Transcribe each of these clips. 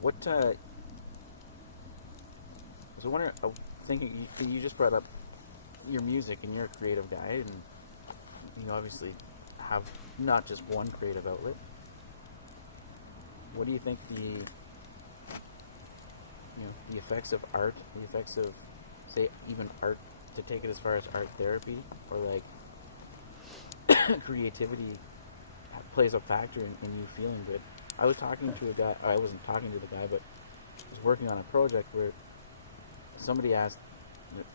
What? I was wondering. Thinking you just brought up your music, and you're a creative guy, and you obviously have not just one creative outlet. What do you think the effects of art, the effects of, say, even art, to take it as far as art therapy or like creativity plays a factor in you feeling good? I was talking to a guy. I wasn't talking to the guy, but I was working on a project where somebody asked.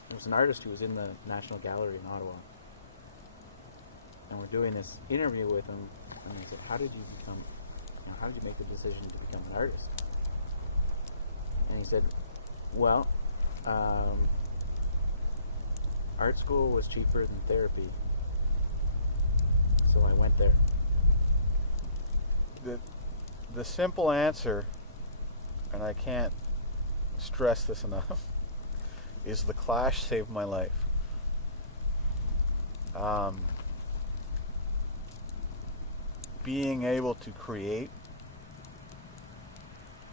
There was an artist who was in the National Gallery in Ottawa, and we're doing this interview with him. And I said, "How did you become? How did you make the decision to become an artist?" And he said, "Well, art school was cheaper than therapy, so I went there." The simple answer, and I can't stress this enough, is the Clash saved my life. Being able to create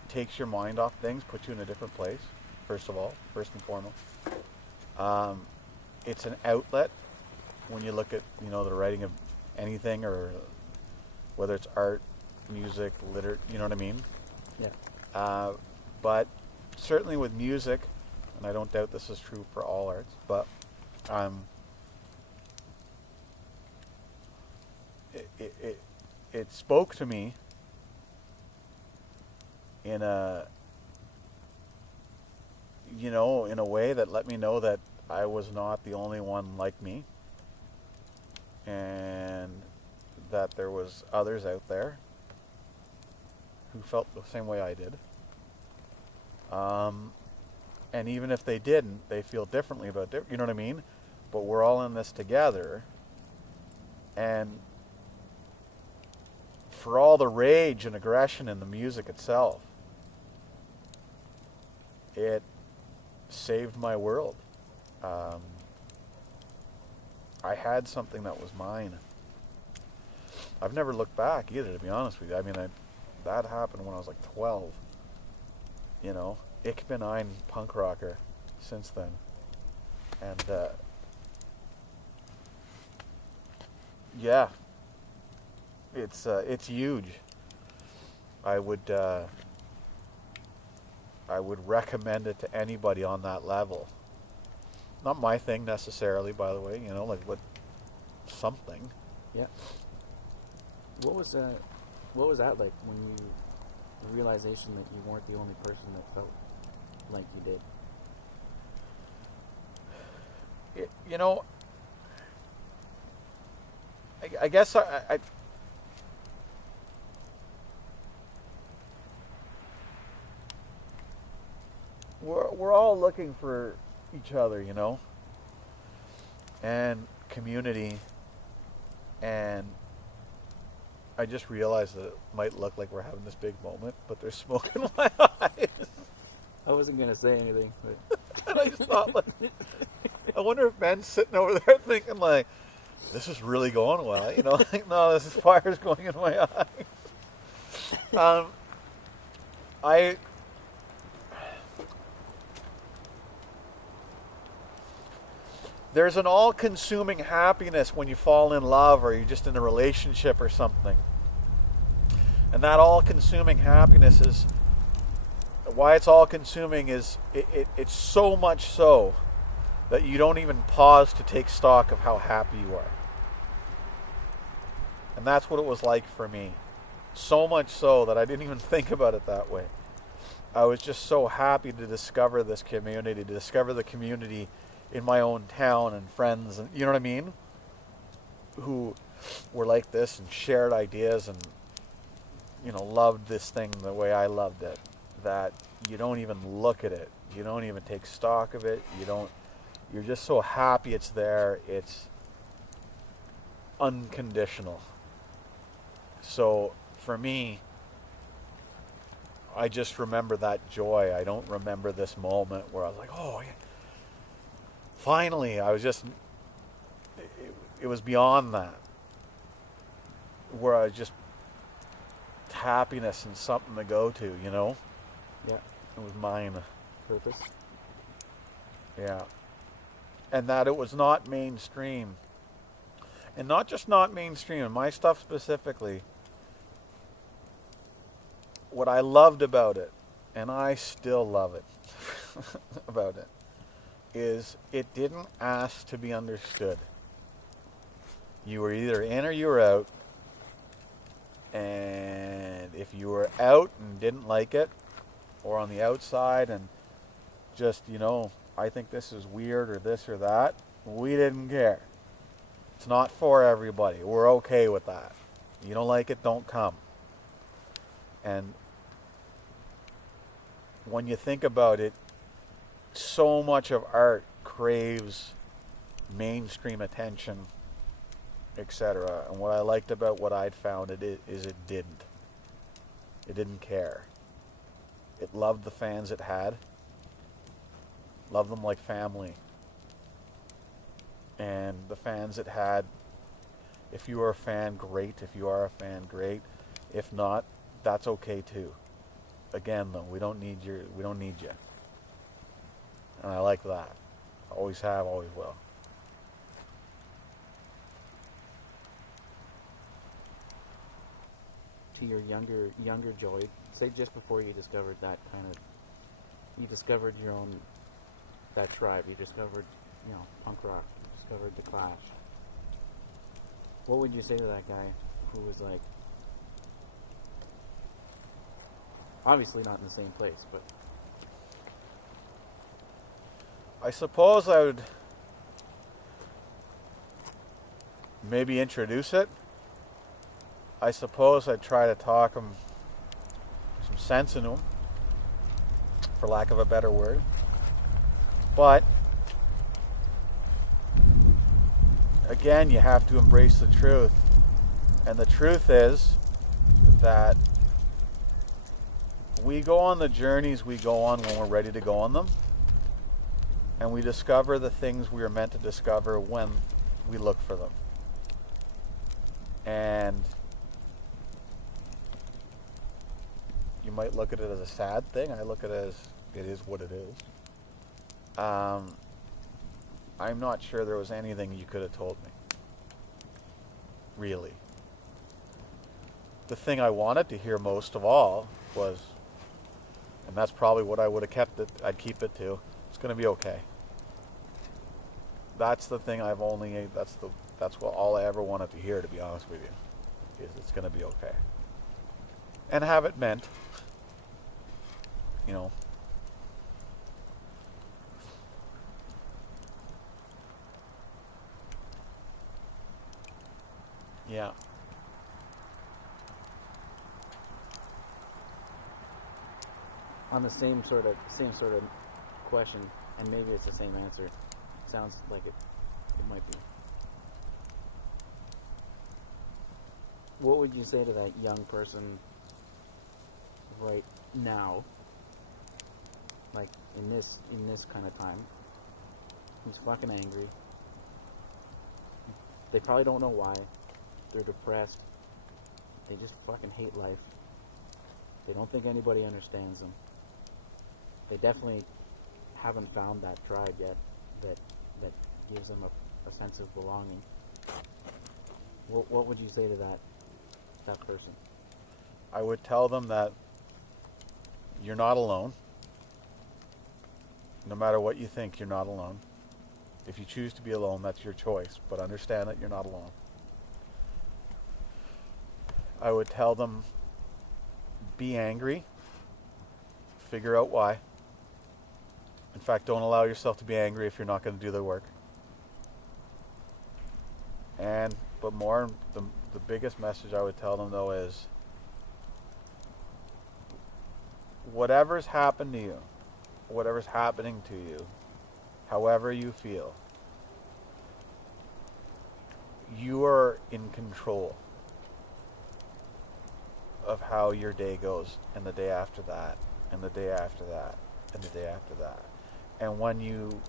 takes your mind off things, puts you in a different place, first and foremost. It's an outlet when you look at, the writing of anything, or whether it's art, music, literature, you know what I mean? Yeah. But certainly with music, and I don't doubt this is true for all arts, but it spoke to me in a way that let me know that I was not the only one like me, and that there was others out there who felt the same way I did. And even if they didn't, they feel differently about it, you know what I mean? But we're all in this together. And for all the rage and aggression in the music itself, it saved my world. I had something that was mine. I've never looked back either, to be honest with you. I mean, that happened when I was like 12. Ich bin ein punk rocker since then. And, yeah, it's huge. I would recommend it to anybody on that level. Not my thing necessarily, by the way, but something. Yeah. What was that like when the realization that you weren't the only person that felt like you did? I guess I we're all looking for each other, and community, and I just realized that it might look like we're having this big moment, but there's smoke in my eyes. I wasn't gonna say anything, but And I just thought, like, I wonder if Ben's sitting over there thinking, like, this is really going well, like, no, this is fire's going in my eyes. There's an all-consuming happiness when you fall in love or you're just in a relationship or something. And that all-consuming happiness is, why it's all-consuming is, it's so much so that you don't even pause to take stock of how happy you are. And that's what it was like for me. So much so that I didn't even think about it that way. I was just so happy to discover this community, to discover the community in my own town and friends, and you know what I mean, who were like this and shared ideas and loved this thing the way I loved it, that you don't even look at it, you don't even take stock of it, you're just so happy it's there, it's unconditional. So for me, I just remember that joy. I don't remember this moment where I was like, oh yeah, finally. I was just, it was beyond that, where I was just happiness and something to go to, Yeah. It was mine. Purpose. Yeah. And that it was not mainstream. And not just not mainstream, my stuff specifically. What I loved about it, and I still love it about it, is it didn't ask to be understood. You were either in or you were out. And if you were out and didn't like it, or on the outside and just, I think this is weird or this or that, we didn't care. It's not for everybody. We're okay with that. You don't like it, don't come. And when you think about it, so much of art craves mainstream attention, etc. And what I liked about what I'd found is it didn't. It didn't care. It loved the fans it had. Loved them like family. And the fans it had, if you are a fan, great. If you are a fan, great. If not, that's okay too. Again, though, we don't need you. And I like that. Always have, always will. To your younger Joey, say just before you discovered that you discovered your own, that tribe, you discovered, punk rock, you discovered the Clash. What would you say to that guy who was like, obviously not in the same place, but I suppose I would maybe introduce it. I suppose I'd try to talk him some sense into him, for lack of a better word. But again, you have to embrace the truth. And the truth is that we go on the journeys we go on when we're ready to go on them. And we discover the things we are meant to discover when we look for them. And you might look at it as a sad thing. I look at it as it is what it is. I'm not sure there was anything you could have told me. Really. The thing I wanted to hear most of all was, and that's probably what I would have kept it, I'd keep it to, it's going to be okay. That's the thing that's what all I ever wanted to hear, to be honest with you, is it's going to be okay. And have it meant, yeah. on the same sort of question, and maybe it's the same answer. Sounds like it might be. What would you say to that young person right now, like in this kind of time, who's fucking angry? They probably don't know why. They're depressed. They just fucking hate life. They don't think anybody understands them. They definitely haven't found that tribe yet that gives them a sense of belonging. What would you say to that person? I would tell them that you're not alone. No matter what you think, you're not alone. If you choose to be alone, that's your choice, but understand that you're not alone. I would tell them, be angry. Figure out why. In fact, don't allow yourself to be angry if you're not going to do the work. But more, the biggest message I would tell them, though, is whatever's happened to you, whatever's happening to you, however you feel, you are in control of how your day goes, and the day after that, and the day after that, and the day after that. And when you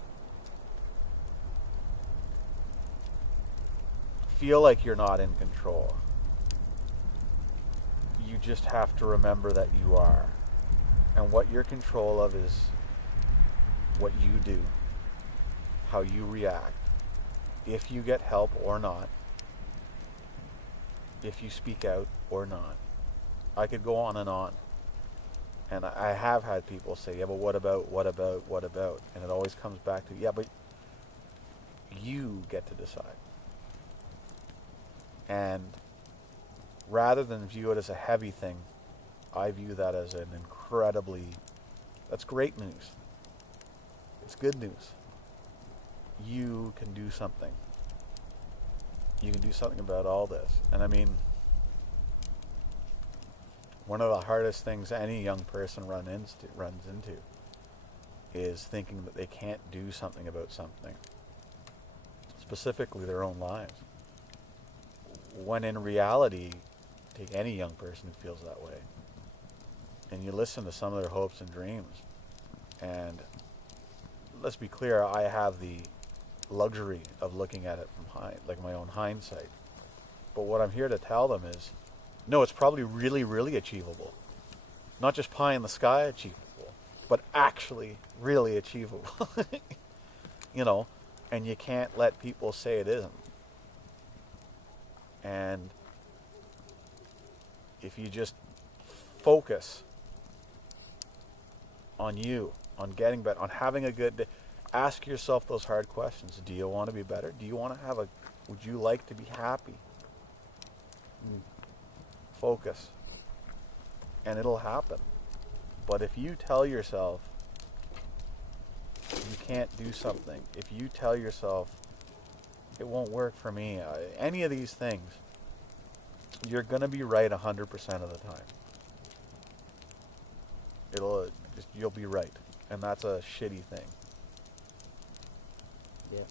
feel like you're not in control, you just have to remember that you are. And what you're in control of is what you do, how you react, if you get help or not, if you speak out or not. I could go on. And I have had people say, yeah, but what about? And it always comes back to, yeah, but you get to decide. And rather than view it as a heavy thing, I view that as an that's great news. It's good news. You can do something. You can do something about all this. And I mean, one of the hardest things any young person runs into is thinking that they can't do something about something, specifically their own lives. When in reality, take any young person who feels that way, and you listen to some of their hopes and dreams, and let's be clear, I have the luxury of looking at it from my own hindsight. But what I'm here to tell them is, no, it's probably really, really achievable. Not just pie in the sky achievable, but actually really achievable. And you can't let people say it isn't. And if you just focus on you, on getting better, on having a good day, ask yourself those hard questions. Do you want to be better? Do you want to would you like to be happy? Focus. And it'll happen. But if you tell yourself you can't do something, if you tell yourself it won't work for me, any of these things, you're going to be right 100% of the time. You'll be right. And that's a shitty thing. Yeah.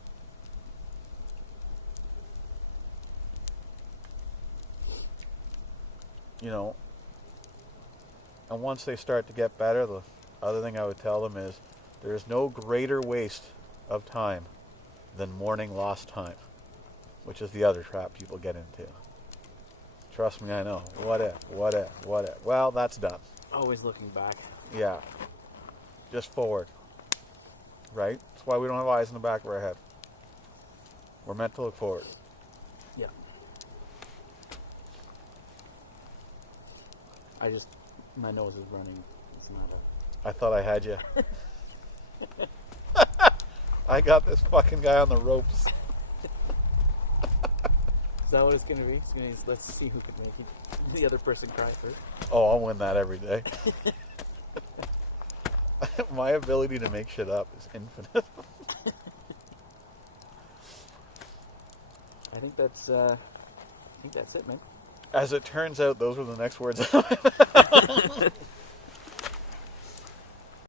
And once they start to get better, the other thing I would tell them is there is no greater waste of time than mourning lost time, which is the other trap people get into. Trust me, I know. What if? Well, that's done. Always looking back. Yeah. Just forward. Right? That's why we don't have eyes in the back of our head. We're meant to look forward. Yeah. My nose is running. It's not I thought I had you. I got this fucking guy on the ropes. Is that what it's going to be? Let's see who can make it. The other person cry first. Oh, I'll win that every day. My ability to make shit up is infinite. I think that's it, man. As it turns out, those were the next words.